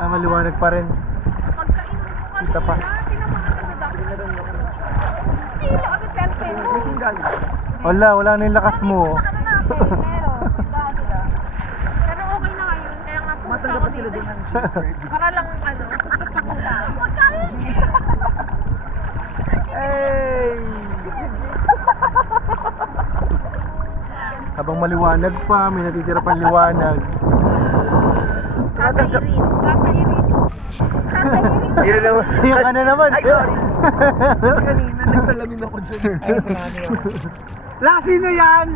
Ah, maliwanag pa rin. Pagkainom ko kanina, Kita pa. tinamaan agad ako. Hila agad cellphone mo. May tinggal. Wala na yung lakas mo. Sa ano natin, meron. Dahil ah. Pero okay na ngayon, kaya nga pumunta Matangga ako pa sila dito. doon ng shepherd. Para lang ano, pumunta. Magkano? Hey! Habang maliwanag pa, may natitira pang liwanag. Sasa irin. Sasa irin. Sasa irin. Hindi na naman. Iyak ka na naman. Ay, sorry. Kasi kanina nagsalamin ako dyan. Ay, sinani ako. La, sino yan?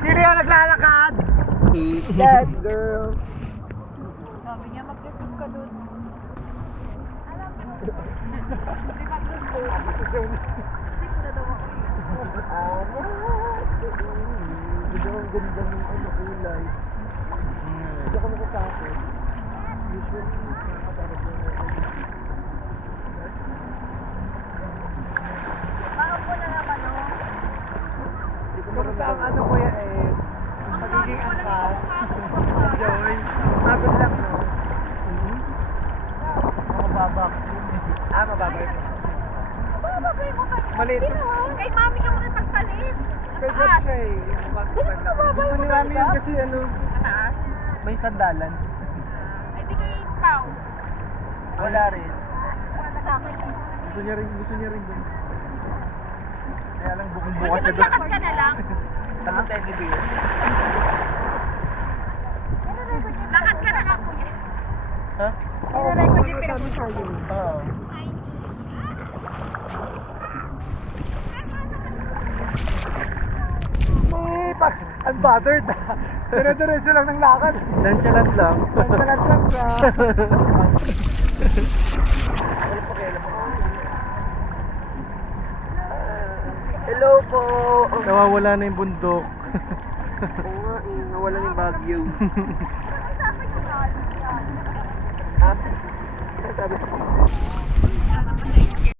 Sino yan naglalakad? Who's that girl? Sabi niya, mag-repeat ka doon. Alam mo. Hindi ka doon. Sip na daw ako. Hindi ang ganda ng ano, kulay. Hindi ako nakatakot. Usually, nakatakot lang ako. Parang po na naman, no? Kamusta ang ano ko yan eh? Magiging angkas. Joy. Pagod lang, no? Mababak. Mababay mo. Babagay mo ka. Maliit. Kay mami ka makipagpalit. Kaya Mataas. siya eh. Yung magpapagod. Gusto ni Mami yun kasi ano, Mataas. may sandalan. Ay, di kay Pao. Wala rin. Sa akin. Gusto niya rin dun. Kaya lang bukong Pwede bukas na dun. maglakad ka na lang. Tapos teddy bear. Lakad ka na lang, kuya. Ha? Ino-record yung pinag-usapan. Oo. May pa, unbothered. Dire-diretso lang ng lakad. Nonchalant lang. Nagsalat lang siya. Hello po. Nawawala na yung bundok. Oo nga eh, nawala yung Baguio.